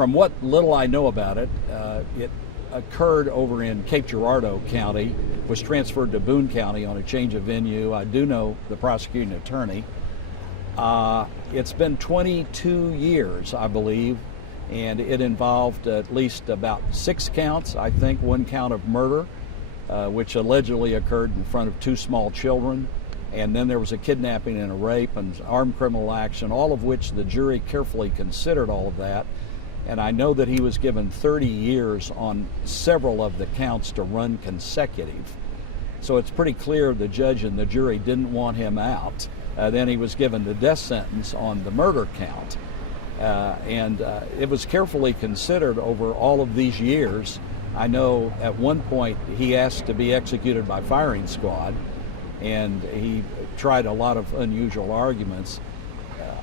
from what little I know about it, it occurred over in Cape Girardeau County, was transferred to Boone County on a change of venue. I do know the prosecuting attorney. It's been 22 years, I believe, and it involved at least about 6 counts. I think 1 count of murder, which allegedly occurred in front of 2 small children. And then there was a kidnapping and a rape and armed criminal action, all of which the jury carefully considered all of that. And I know that he was given 30 years on several of the counts to run consecutive. So it's pretty clear the judge and the jury didn't want him out. Then he was given the death sentence on the murder count. And it was carefully considered over all of these years. I know at one point he asked to be executed by firing squad, and he tried a lot of unusual arguments.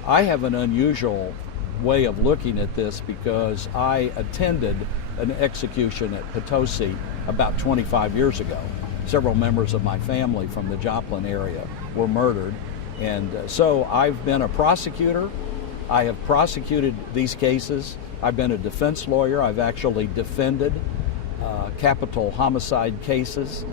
I have an unusual way of looking at this because I attended an execution at Potosi about 25 years ago. Several members of my family from the Joplin area were murdered, and so I've been a prosecutor. I have prosecuted these cases. I've been a defense lawyer. I've actually defended capital homicide cases,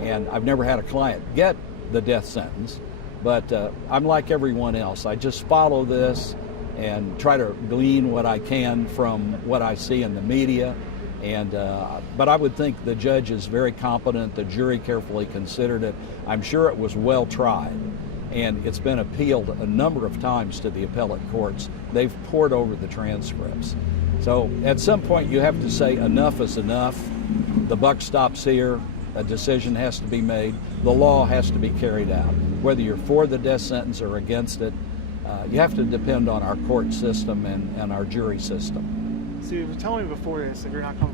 and I've never had a client get the death sentence, but I'm like everyone else. I just follow this and try to glean what I can from what I see in the media. And but I would think the judge is very competent. The jury carefully considered it. I'm sure it was well tried, and it's been appealed a number of times to the appellate courts. They've pored over the transcripts. So at some point you have to say enough is enough. The buck stops here. A decision has to be made. The law has to be carried out. Whether you're for the death sentence or against it, you have to depend on our court system and our jury system. So you were telling me before this that you're not coming